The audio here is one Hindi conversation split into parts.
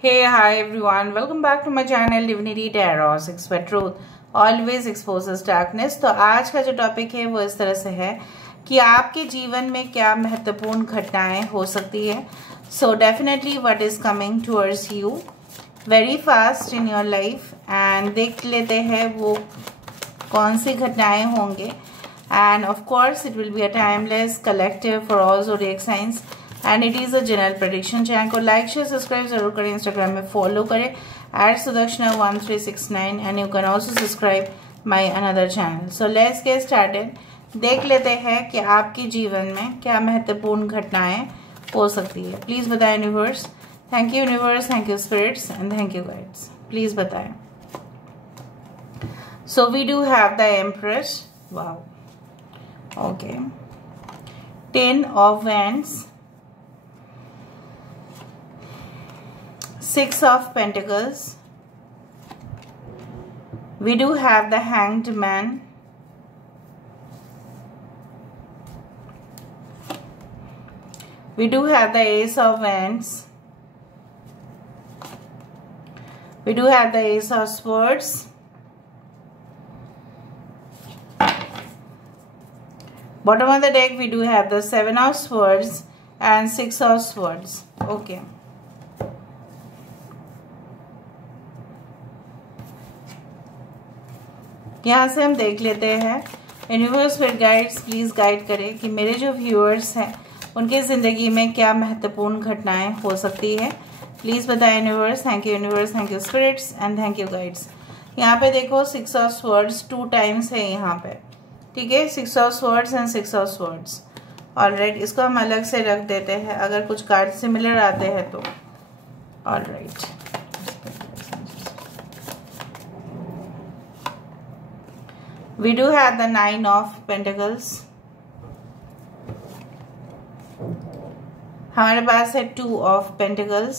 Hey, hi everyone. Welcome back to my channel Divinity Tarot 6 for Truth. Always exposes darkness. तो आज का जो टॉपिक है वो इस तरह से है कि आपके जीवन में क्या महत्वपूर्ण घटनाएं हो सकती है. So definitely what is coming towards you very fast in your life and देख लेते हैं वो कौन सी घटनाएं होंगे. And of course it will be a timeless collective for all zodiac signs. And it is a general prediction. Channel को लाइक शेयर सब्सक्राइब जरूर करें. इंस्टाग्राम में फॉलो करें @Sudakshana1369 and you can also subscribe my another channel. So let's get started. देख लेते हैं कि आपके जीवन में क्या महत्वपूर्ण घटनाएं हो सकती है. प्लीज़ बताएं universe. Thank you universe, thank you spirits and thank you guides. Please बताएं. So we do have the empress. Wow. Okay. 10 of Wands, 6 of Pentacles. We do have the Hanged Man. We do have the Ace of Wands. We do have the Ace of Swords. Bottom of the deck we do have the 7 of Swords and 6 of Swords. Okay. यहाँ से हम देख लेते हैं यूनिवर्स फिर गाइड्स प्लीज़ गाइड करें कि मेरे जो व्यूअर्स हैं उनके ज़िंदगी में क्या महत्वपूर्ण घटनाएं हो सकती है. प्लीज़ बताएं universe. Thank you universe, thank you spirits and thank you guides. यहाँ पे देखो 6 ऑफ स्वर्ड्स 2 टाइम्स है यहाँ पे. ठीक है, 6 of swords and 6 of swords. Alright, इसको हम अलग से रख देते हैं अगर कुछ कार्ड सिमिलर आते हैं तो. Alright, we do have the 9 of Pentacles. हमारे पास है 2 of Pentacles.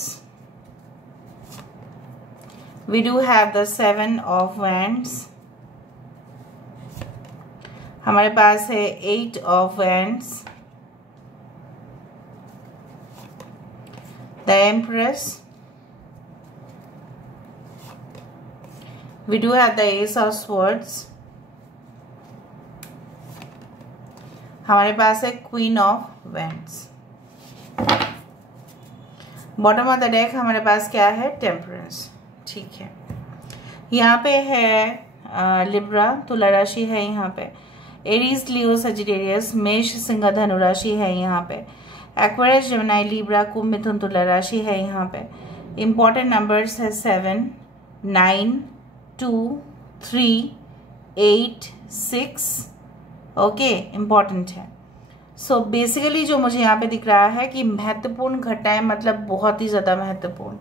We do have the 7 of Wands. हमारे पास है 8 of Wands. The Empress. We do have the Ace of Swords. हमारे पास है queen of vends. Bottom of the deck हमारे पास क्या है? टेम्परेंस. ठीक है, यहाँ पे है लिब्रा तुला राशि है. यहाँ पे एरीज लियो सजिटेरियस मेष सिंह धनु राशि है. यहाँ पे एक्वेरियस जेमिनी लिब्रा कुंभ मिथुन तुला राशि है. यहाँ पे इंपॉर्टेंट नंबर्स है 7, 9, 2, 3, 8, 6. ओके, इम्पॉर्टेंट है. सो बेसिकली जो मुझे यहाँ पे दिख रहा है कि महत्वपूर्ण घटनाएं मतलब बहुत ही ज़्यादा महत्वपूर्ण.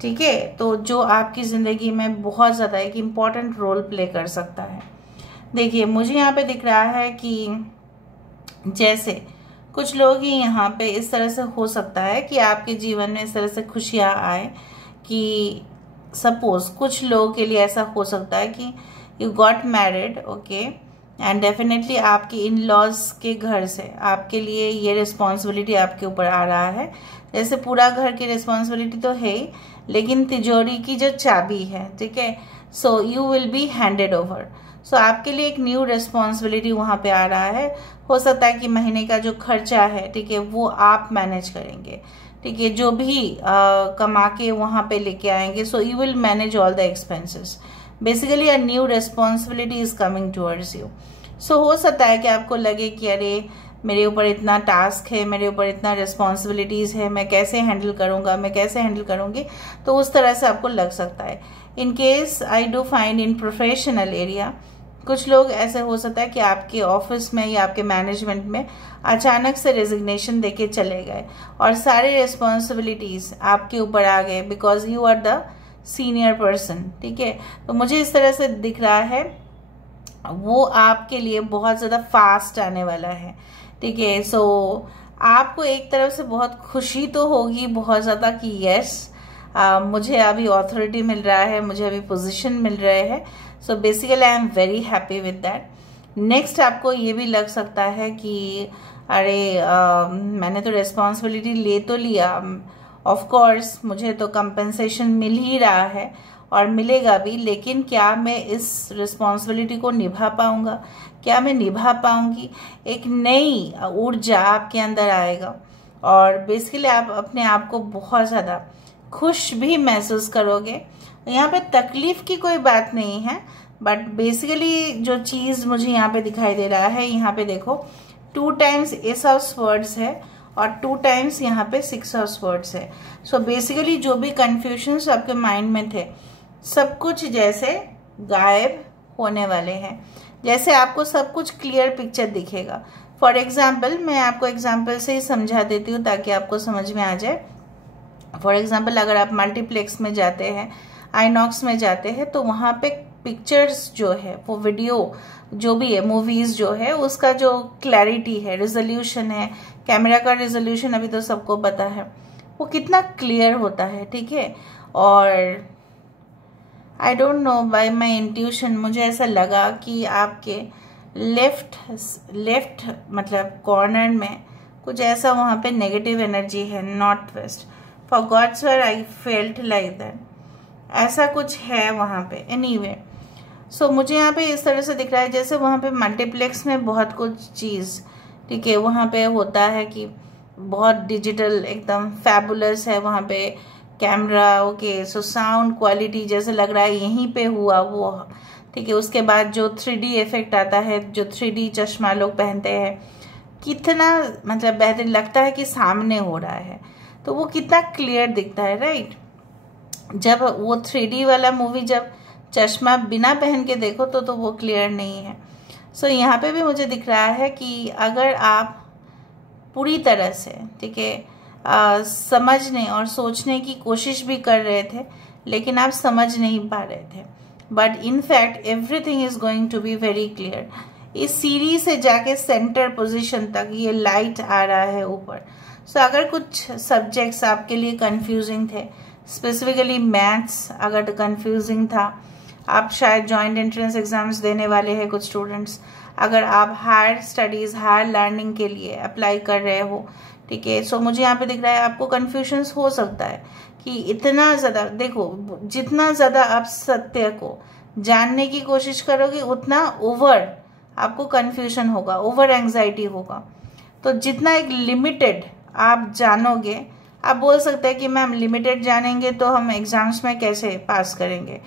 ठीक है, तो जो आपकी ज़िंदगी में बहुत ज़्यादा एक इम्पॉर्टेंट रोल प्ले कर सकता है. देखिए मुझे यहाँ पे दिख रहा है कि जैसे कुछ लोग ही यहाँ पे इस तरह से हो सकता है कि आपके जीवन में इस तरह से खुशियाँ आए कि सपोज कुछ लोगों के लिए ऐसा हो सकता है कि you got married. Okay, and definitely आपके इन लॉज के घर से आपके लिए ये रिस्पॉन्सिबिलिटी आपके ऊपर आ रहा है. जैसे पूरा घर की रिस्पॉन्सिबिलिटी तो है ही, लेकिन तिजोरी की जो चाबी है, ठीक है, so you will be handed over. So आपके लिए एक न्यू रिस्पॉन्सिबिलिटी वहाँ पे आ रहा है. हो सकता है कि महीने का जो खर्चा है, ठीक है, वो आप मैनेज करेंगे. ठीक है, जो भी कमा के वहाँ पे लेके आएंगे, so you will manage all the expenses. Basically a new responsibility is coming towards you. So हो सकता है कि आपको लगे कि अरे मेरे ऊपर इतना टास्क है, मेरे ऊपर इतना रिस्पॉन्सिबिलिटीज़ है, मैं कैसे हैंडल करूँगा, मैं कैसे हैंडल करूँगी. तो उस तरह से आपको लग सकता है. In case I do find in professional area कुछ लोग ऐसे हो सकता है कि आपके ऑफिस में या आपके मैनेजमेंट में अचानक से रेजिग्नेशन देके चले गए और सारी रिस्पॉन्सिबिलिटीज़ आपके ऊपर आ गए because you are the senior person. ठीक है, तो मुझे इस तरह से दिख रहा है वो आपके लिए बहुत ज़्यादा फास्ट आने वाला है. ठीक है, सो आपको एक तरफ से बहुत खुशी तो होगी बहुत ज़्यादा कि यस मुझे अभी अथॉरिटी मिल रहा है, मुझे अभी पोजीशन मिल रहे हैं. So basically I am very happy with that. Next आपको ये भी लग सकता है कि अरे मैंने तो रिस्पॉन्सिबिलिटी ले तो लिया ऑफ कोर्स मुझे तो कंपेंसेशन मिल ही रहा है और मिलेगा भी, लेकिन क्या मैं इस रिस्पॉन्सिबिलिटी को निभा पाऊंगा, क्या मैं निभा पाऊंगी? एक नई ऊर्जा आपके अंदर आएगा और बेसिकली आप अपने आप को बहुत ज़्यादा खुश भी महसूस करोगे। यहाँ पे तकलीफ की कोई बात नहीं है, बट बेसिकली जो चीज़ मुझे यहाँ पे दिखाई दे रहा है, यहाँ पे देखो 2 टाइम्स एस ऑफ स्वर्ड्स है और 2 टाइम्स यहाँ पे 6 ऑफ स्वर्ड्स है। सो बेसिकली जो भी कंफ्यूजन्स आपके माइंड में थे सब कुछ जैसे गायब होने वाले हैं, जैसे आपको सब कुछ क्लियर पिक्चर दिखेगा। फॉर एग्जाम्पल मैं आपको एग्जाम्पल से ही समझा देती हूँ ताकि आपको समझ में आ जाए। फॉर एग्जाम्पल अगर आप मल्टीप्लेक्स में जाते हैं, आइनॉक्स में जाते हैं, तो वहाँ पे पिक्चर्स जो है वो वीडियो जो भी है, मूवीज जो है, उसका जो क्लैरिटी है, रेजोल्यूशन है, कैमरा का रेजोल्यूशन अभी तो सबको पता है वो कितना क्लियर होता है, ठीक है। और I don't know, bye my intuition मुझे ऐसा लगा कि आपके लेफ्ट मतलब कॉर्नर में कुछ ऐसा वहाँ पे नेगेटिव एनर्जी है, north west. For gods where I felt like that, ऐसा कुछ है वहाँ पे। एनीवे सो मुझे यहाँ पे इस तरह से दिख रहा है जैसे वहाँ पे मल्टीप्लेक्स में बहुत कुछ चीज़, ठीक है, वहाँ पे होता है कि बहुत डिजिटल एकदम फैबुलस है वहाँ पे camera, okay. So sound quality जैसे लग रहा है यहीं पे हुआ वो, ठीक है। उसके बाद जो 3D इफेक्ट आता है, जो 3D चश्मा लोग पहनते हैं, कितना मतलब बेहतर लगता है कि सामने हो रहा है, तो वो कितना क्लियर दिखता है, राइट। जब वो 3D वाला मूवी जब चश्मा बिना पहन के देखो तो वो क्लियर नहीं है। सो यहाँ पे भी मुझे दिख रहा है कि अगर आप पूरी तरह से, ठीक है, समझने और सोचने की कोशिश भी कर रहे थे लेकिन आप समझ नहीं पा रहे थे, but in fact everything is going to be very clear. इस सीढ़ी से जाके सेंटर पोजीशन तक ये लाइट आ रहा है ऊपर। सो अगर कुछ सब्जेक्ट्स आपके लिए कंफ्यूजिंग थे, स्पेसिफिकली मैथ्स अगर कंफ्यूजिंग था, आप शायद जॉइंट एंट्रेंस एग्जाम्स देने वाले हैं कुछ स्टूडेंट्स, अगर आप हायर स्टडीज, हायर लर्निंग के लिए अप्लाई कर रहे हो, ठीक है। सो मुझे यहाँ पे दिख रहा है आपको कन्फ्यूजन्स हो सकता है कि इतना ज़्यादा, देखो जितना ज़्यादा आप सत्य को जानने की कोशिश करोगे उतना ओवर आपको कन्फ्यूजन होगा, ओवर एंग्जाइटी होगा। तो जितना एक लिमिटेड आप जानोगे, आप बोल सकते हैं कि मैम लिमिटेड जानेंगे तो हम एग्जाम्स में कैसे पास करेंगे,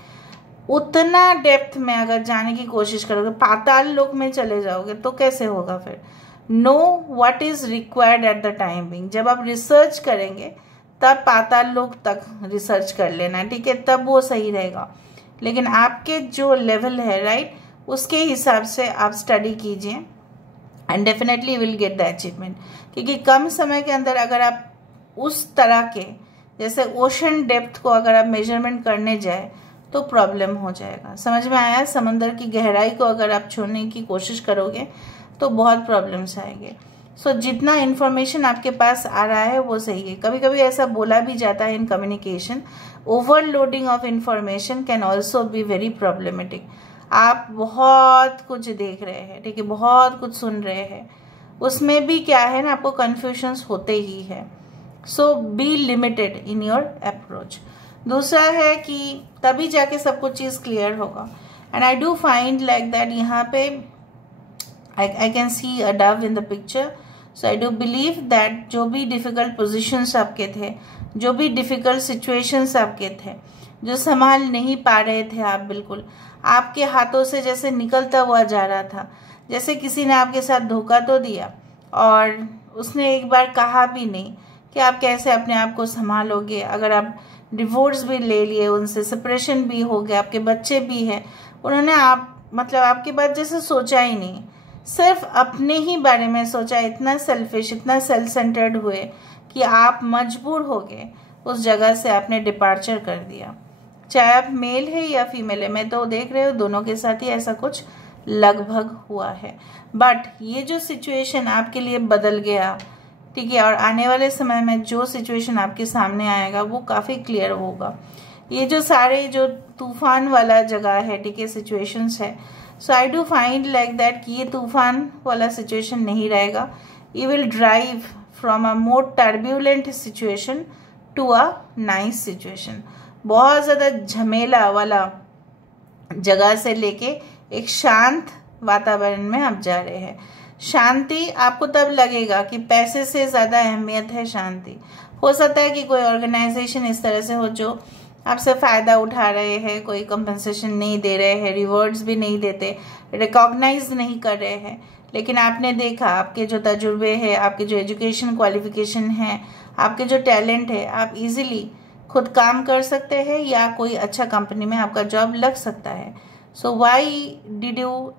उतना डेप्थ में अगर जाने की कोशिश करोगे, पाताल लोक में चले जाओगे तो कैसे होगा फिर। Know what is required at the time being. जब आप रिसर्च करेंगे तब पाताल लोक तक रिसर्च कर लेना, ठीक है, तब वो सही रहेगा। लेकिन आपके जो लेवल है, राइट, उसके हिसाब से आप स्टडी कीजिए and definitely will get the achievement. क्योंकि कम समय के अंदर अगर आप उस तरह के जैसे ओशन डेप्थ को अगर आप मेजरमेंट करने जाए तो प्रॉब्लम हो जाएगा। समझ में आया? समंदर की गहराई को अगर आप छूने की कोशिश करोगे तो बहुत प्रॉब्लम्स आएंगे। सो जितना इन्फॉर्मेशन आपके पास आ रहा है वो सही है। कभी कभी ऐसा बोला भी जाता है in communication, overloading of information can also be very problematic. आप बहुत कुछ देख रहे हैं, ठीक है, बहुत कुछ सुन रहे हैं, उसमें भी क्या है ना, आपको कन्फ्यूजन्स होते ही है। So be limited in your approach. दूसरा है कि तभी जाके सब कुछ चीज़ क्लियर होगा। And I do find like that यहाँ पे I can see a dove in the picture. So I do believe that जो भी difficult positions आपके थे, जो भी difficult situations आपके थे, जो संभाल नहीं पा रहे थे आप, बिल्कुल आपके हाथों से जैसे निकलता हुआ जा रहा था, जैसे किसी ने आपके साथ धोखा तो दिया और उसने एक बार कहा भी नहीं कि आप कैसे अपने आप को संभालोगे। अगर आप डिवोर्स भी ले लिए, उनसे सेपरेशन भी हो गया, आपके बच्चे भी हैं, उन्होंने मतलब आपके बाद जैसे सोचा ही नहीं, सिर्फ अपने ही बारे में सोचा, इतना सेल्फिश, इतना सेल्फ सेंटर्ड हुए कि आप मजबूर हो गए उस जगह से, आपने डिपार्चर कर दिया। चाहे आप मेल है या फीमेल है, मैं तो देख रहे हो दोनों के साथ ही ऐसा कुछ लगभग हुआ है। बट ये जो सिचुएशन आपके लिए बदल गया, ठीक है, और आने वाले समय में जो सिचुएशन आपके सामने आएगा वो काफ़ी क्लियर होगा। ये जो सारे जो तूफान वाला जगह है, ठीक है, सिचुएशंस है, so I do find like that कि ये तूफान वाला सिचुएशन नहीं रहेगा। You will drive from a more turbulent situation to a nice situation. बहुत ज़्यादा झमेला वाला जगह से लेके एक शांत वातावरण में आप जा रहे हैं। शांति आपको तब लगेगा कि पैसे से ज़्यादा अहमियत है शांति। हो सकता है कि कोई ऑर्गेनाइजेशन इस तरह से हो जो आपसे फ़ायदा उठा रहे हैं, कोई कंपनसेशन नहीं दे रहे हैं, रिवॉर्ड्स भी नहीं देते, रिकॉग्नाइज नहीं कर रहे हैं, लेकिन आपने देखा आपके जो तजुर्बे हैं, आपके जो एजुकेशन क्वालिफिकेशन है, आपके जो टैलेंट है, आप इजीली खुद काम कर सकते हैं या कोई अच्छा कंपनी में आपका जॉब लग सकता है। So why did you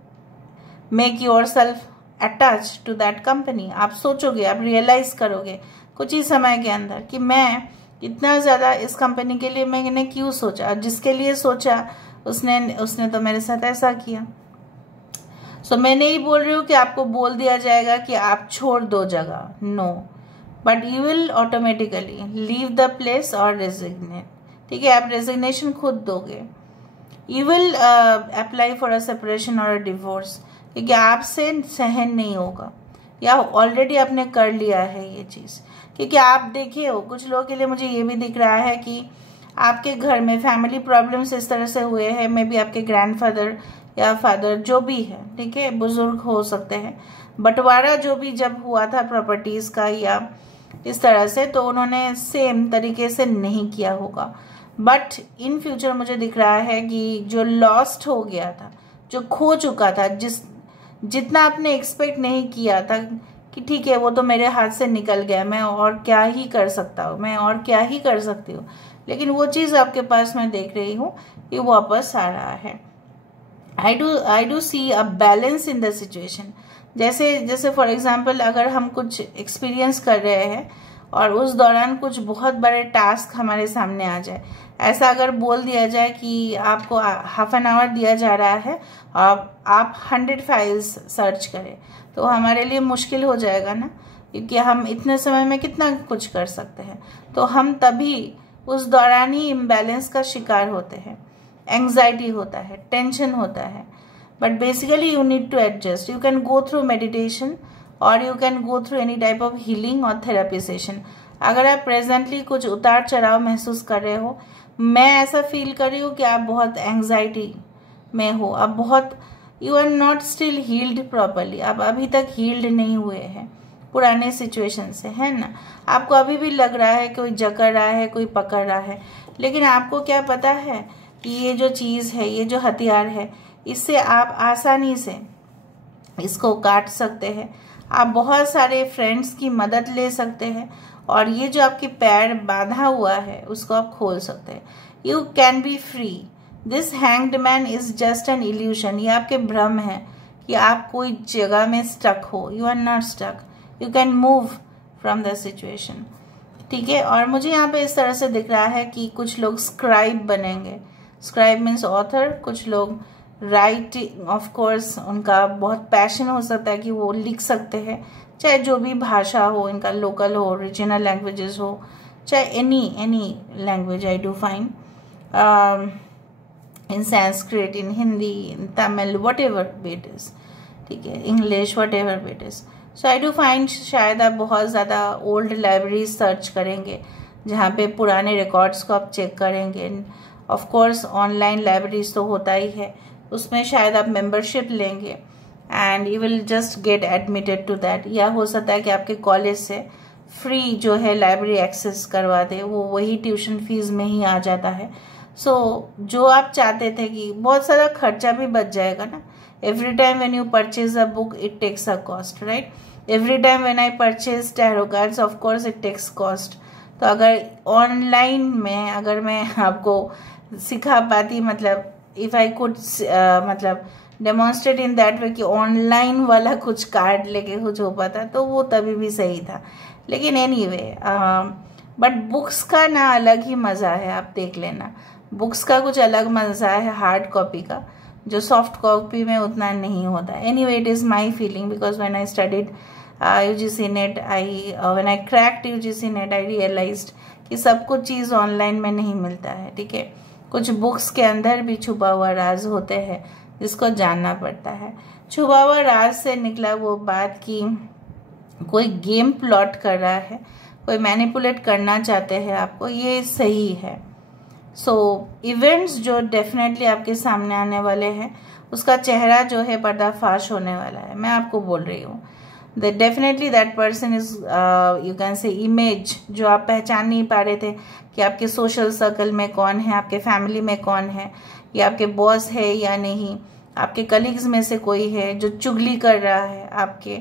make yourself attach to that company? आप सोचोगे, आप रियलाइज करोगे कुछ ही समय के अंदर कि मैं इतना ज़्यादा इस कंपनी के लिए मैंने क्यों सोचा, जिसके लिए सोचा उसने तो मेरे साथ ऐसा किया। सो मैं नहीं बोल रही हूँ कि आपको बोल दिया जाएगा कि आप छोड़ दो जगह, no, but you will automatically leave the place और रेजिग्नेट। ठीक है, आप रेजिग्नेशन खुद दोगे। You will apply for a separation और अ डिवोर्स, क्योंकि आपसे सहन नहीं होगा या ऑलरेडी आपने कर लिया है ये चीज़। क्योंकि आप देखिए हो, कुछ लोगों के लिए मुझे ये भी दिख रहा है कि आपके घर में फैमिली प्रॉब्लम्स इस तरह से हुए हैं, मे बी आपके ग्रैंडफादर या फादर जो भी है, ठीक है, बुजुर्ग हो सकते हैं, बंटवारा जो भी जब हुआ था प्रॉपर्टीज़ का या इस तरह से, तो उन्होंने सेम तरीके से नहीं किया होगा। बट इन फ्यूचर मुझे दिख रहा है कि जो लॉस्ट हो गया था, जो खो चुका था, जितना आपने एक्सपेक्ट नहीं किया था कि ठीक है वो तो मेरे हाथ से निकल गया, मैं और क्या ही कर सकता हूँ, मैं और क्या ही कर सकती हूँ, लेकिन वो चीज़ आपके पास मैं देख रही हूँ कि वापस आ रहा है। I do see a balance in the situation. जैसे फॉर एग्जाम्पल अगर हम कुछ एक्सपीरियंस कर रहे हैं और उस दौरान कुछ बहुत बड़े टास्क हमारे सामने आ जाए, ऐसा अगर बोल दिया जाए कि आपको हाफ एन आवर दिया जा रहा है और आप 100 फाइल्स सर्च करें, तो हमारे लिए मुश्किल हो जाएगा ना, क्योंकि हम इतने समय में कितना कुछ कर सकते हैं। तो हम तभी उस दौरान ही इम्बैलेंस का शिकार होते हैं, एंग्जाइटी होता है, टेंशन होता है। But basically you need to adjust. You can go through meditation और you can go through any type of healing और थेरेपी सेशन। अगर आप प्रेजेंटली कुछ उतार चढ़ाव महसूस कर रहे हो, मैं ऐसा फील कर रही हूँ कि आप बहुत एंग्जाइटी में हो, आप बहुत, you are not still healed properly, आप अभी तक हील्ड नहीं हुए हैं पुराने सिचुएशन से, है ना। आपको अभी भी लग रहा है कोई जकड़ रहा है, कोई पकड़ रहा है, लेकिन आपको क्या पता है कि ये जो चीज़ है, ये जो हथियार है, इससे आप आसानी से इसको काट सकते हैं। आप बहुत सारे फ्रेंड्स की मदद ले सकते हैं और ये जो आपके पैर बांधा हुआ है उसको आप खोल सकते हैं। You can be free. This hanged man is just an illusion. ये आपके भ्रम है कि आप कोई जगह में स्टक हो। You are not stuck, you can move from the situation. ठीक है, और मुझे यहाँ पे इस तरह से दिख रहा है कि कुछ लोग स्क्राइब बनेंगे। Scribe means author. कुछ लोग राइटिंग, ऑफ कोर्स उनका बहुत पैशन हो सकता है कि वो लिख सकते हैं, चाहे जो भी भाषा हो, इनका लोकल हो, रीजनल लैंग्वेजेस हो, चाहे any language I do find, in Sanskrit, in Hindi, in Tamil, what ever it is, ठीक है, English, what ever it is. So I do find शायद आप बहुत ज़्यादा ओल्ड लाइब्रेरी सर्च करेंगे जहाँ पे पुराने रिकॉर्ड्स को आप चेक करेंगे। ऑफ कोर्स ऑनलाइन लाइब्रेरीज तो होता ही है, उसमें शायद आप मेंबरशिप लेंगे and you will just get admitted to that. या हो सकता है कि आपके कॉलेज से फ्री जो है लाइब्रेरी एक्सेस करवा दे, वो वही ट्यूशन फीस में ही आ जाता है। सो जो आप चाहते थे कि बहुत सारा खर्चा भी बच जाएगा ना। Every time when you purchase a book it takes a cost, right. Every time when I purchase tarot cards of course it takes cost. तो अगर ऑनलाइन में अगर मैं आपको सिखा पाती, मतलब इफ आई कुड मतलब डेमोन्स्ट्रेट इन दैट वे कि ऑनलाइन वाला कुछ कार्ड लेके कुछ हो पाता, तो वो तभी भी सही था। लेकिन एनीवे, बट बुक्स का ना अलग ही मज़ा है, आप देख लेना। बुक्स का कुछ अलग मज़ा है हार्ड कॉपी का, जो सॉफ्ट कॉपी में उतना नहीं होता। Anyway, it is my feeling because when I studied UGC net, when I cracked UGC net, I realised कि सब कुछ चीज़ ऑनलाइन में नहीं मिलता है। ठीक है, कुछ बुक्स के अंदर भी छुपा हुआ राज होते हैं जिसको जानना पड़ता है। छुपा हुआ राज से निकला वो बात कि कोई गेम प्लॉट कर रहा है, कोई मैनिपुलेट करना चाहते हैं आपको, ये सही है। सो इवेंट्स जो डेफिनेटली आपके सामने आने वाले हैं, उसका चेहरा जो है पर्दाफाश होने वाला है, मैं आपको बोल रही हूँ। Definitely that person is you can say image जो आप पहचान नहीं पा रहे थे कि आपके सोशल सर्कल में कौन है, आपके फैमिली में कौन है, या आपके बॉस है या नहीं, आपके कलीग्स में से कोई है जो चुगली कर रहा है आपके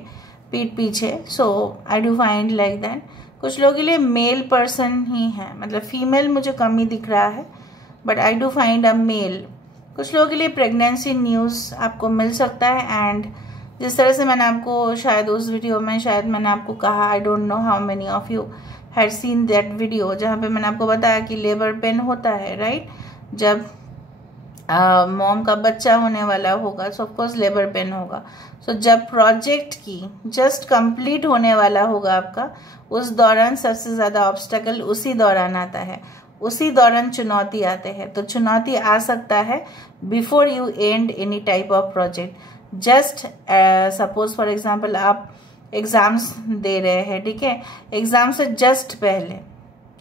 पीठ पीछे। So I do find like that. कुछ लोगों के लिए मेल पर्सन ही है, मतलब फीमेल मुझे कम ही दिख रहा है, but I do find a mail. कुछ लोगों के लिए प्रेगनेंसी न्यूज़ आपको मिल सकता है। एंड जिस तरह से मैंने आपको शायद उस वीडियो में शायद मैंने आपको कहा, I don't know how many of you had seen that video, जहाँ पे मैंने आपको बताया कि लेबर पेन होता है, राइट? जब मॉम का बच्चा होने वाला होगा सो ऑफकोर्स लेबर पेन होगा। सो जब प्रोजेक्ट की जस्ट कंप्लीट होने वाला होगा आपका, उस दौरान सबसे ज़्यादा ऑब्स्टेकल उसी दौरान आता है, उसी दौरान चुनौती आते हैं। तो चुनौती आ सकता है before you and any type of project. Just suppose for example आप एग्जाम्स दे रहे हैं, ठीक है, एग्जाम से जस्ट पहले,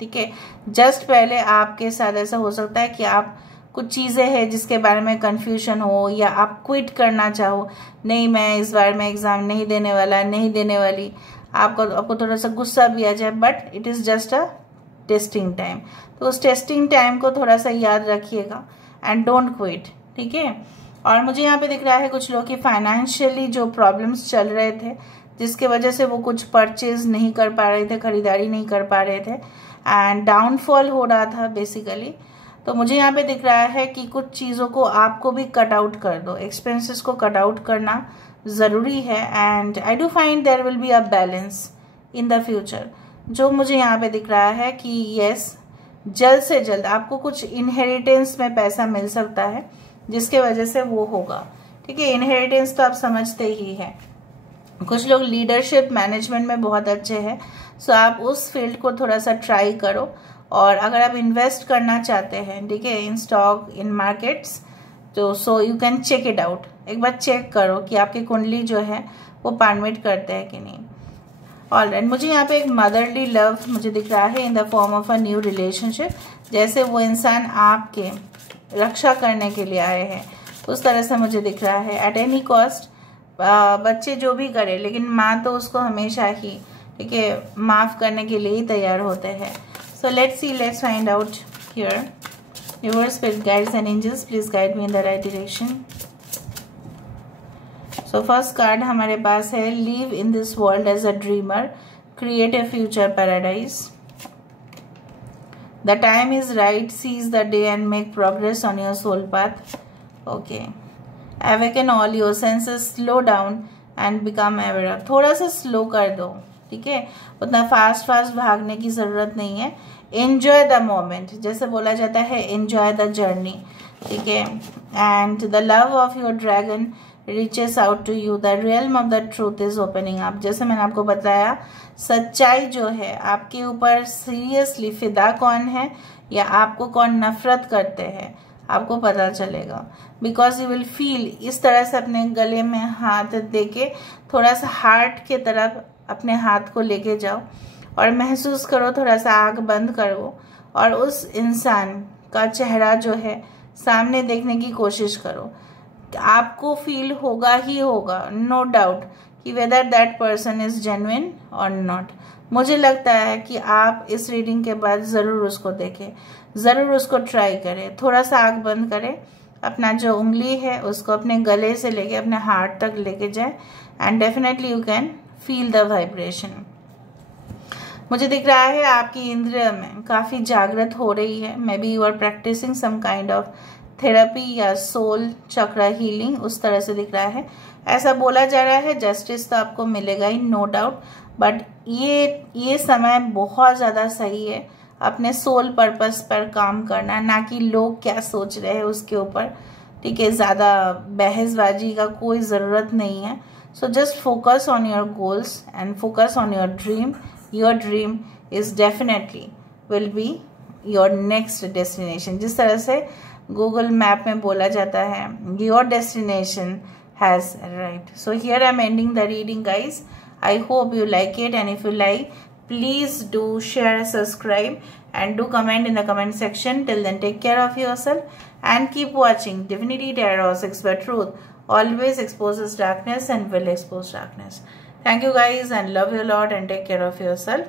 ठीक है, जस्ट पहले आपके साथ ऐसा हो सकता है कि आप कुछ चीज़ें हैं जिसके बारे में कंफ्यूजन हो, या आप क्विट करना चाहो, नहीं मैं इस बार में एग्जाम नहीं देने वाला, नहीं देने वाली, आपको थोड़ा सा गुस्सा भी आ जाए, but it is just a testing time. तो उस टेस्टिंग टाइम को थोड़ा सा याद रखिएगा एंड डोंट क्विट, ठीक है। और मुझे यहाँ पे दिख रहा है कुछ लोग की फाइनेंशियली जो प्रॉब्लम्स चल रहे थे, जिसके वजह से वो कुछ परचेज नहीं कर पा रहे थे, खरीदारी नहीं कर पा रहे थे, एंड डाउनफॉल हो रहा था बेसिकली। तो मुझे यहाँ पे दिख रहा है कि कुछ चीज़ों को आपको भी कट आउट कर दो, एक्सपेंसेस को कट आउट करना ज़रूरी है। And I do find there will be a balance in the future. जो मुझे यहाँ पे दिख रहा है कि यस, जल्द से जल्द आपको कुछ इनहेरिटेंस में पैसा मिल सकता है, जिसके वजह से वो होगा, ठीक है। इनहेरिटेंस तो आप समझते ही हैं। कुछ लोग लीडरशिप मैनेजमेंट में बहुत अच्छे हैं, सो आप उस फील्ड को थोड़ा सा ट्राई करो। और अगर आप इन्वेस्ट करना चाहते हैं, ठीक है, इन स्टॉक, इन मार्केट्स, तो so you can check it out. एक बार चेक करो कि आपकी कुंडली जो है वो परमिट करते हैं कि नहीं। ऑलराइट, मुझे यहाँ पे एक मदरली लव मुझे दिख रहा है in the form of a new relationship. जैसे वो इंसान आपके रक्षा करने के लिए आए हैं, उस तरह से मुझे दिख रहा है। एट एनी कॉस्ट, बच्चे जो भी करे, लेकिन माँ तो उसको हमेशा ही, ठीक है, माफ़ करने के लिए ही तैयार होते हैं। So let's see, let's find out here. Your spirit guides and angels, please guide me in the right direction. So first card हमारे पास है, live in this world as a dreamer, create a future paradise. The time is right, seize the day and make progress on your soul path. Okay. Awaken all your senses, slow down and become aware. थोड़ा सा स्लो कर दो, ठीक है, उतना फास्ट भागने की ज़रूरत नहीं है। एन्जॉय द मोमेंट, जैसे बोला जाता है, एन्जॉय द जर्नी, ठीक है। And the love of your dragon reaches out to you, the realm of the truth is opening up. जैसे मैंने आपको बताया, सच्चाई जो है आपके ऊपर, सीरियसली फिदा कौन है या आपको कौन नफरत करते हैं, आपको पता चलेगा। बिकॉज यू विल फील, इस तरह से अपने गले में हाथ दे के थोड़ा सा हार्ट के तरफ अपने हाथ को लेके जाओ और महसूस करो, थोड़ा सा आँख बंद करो और उस इंसान का चेहरा जो है सामने देखने की कोशिश करो। आपको फील होगा ही होगा, नो डाउट, कि whether that person is genuine और नॉट। मुझे लगता है कि आप इस रीडिंग के बाद ज़रूर उसको देखें, ज़रूर उसको ट्राई करें। थोड़ा सा आँख बंद करें, अपना जो उंगली है उसको अपने गले से लेके अपने हार्ट तक लेके जाए, and definitely you can feel the vibration. मुझे दिख रहा है आपकी इंद्रिय में काफ़ी जागृत हो रही है। Maybe you are practising some kind of therapy या सोल चक्र हीलिंग, उस तरह से दिख रहा है। ऐसा बोला जा रहा है जस्टिस तो आपको मिलेगा ही, नो डाउट, बट ये समय बहुत ज़्यादा सही है अपने सोल पर्पस पर काम करना, ना कि लोग क्या सोच रहे हैं उसके ऊपर, ठीक है। ज़्यादा बहसबाजी का कोई ज़रूरत नहीं है। So just focus on your goals and focus on your dream. Your dream is definitely will be your next destination. जिस तरह से Google Map में बोला जाता है, your destination has arrived. So here I'm ending the reading, guys. I hope you like it, and if you like, Please do share, subscribe, and do comment in the comment section. Till then, take care of yourself and keep watching Divinity Tarot 6 where truth always exposes darkness and will expose darkness. Thank you guys and love you a lot and take care of yourself.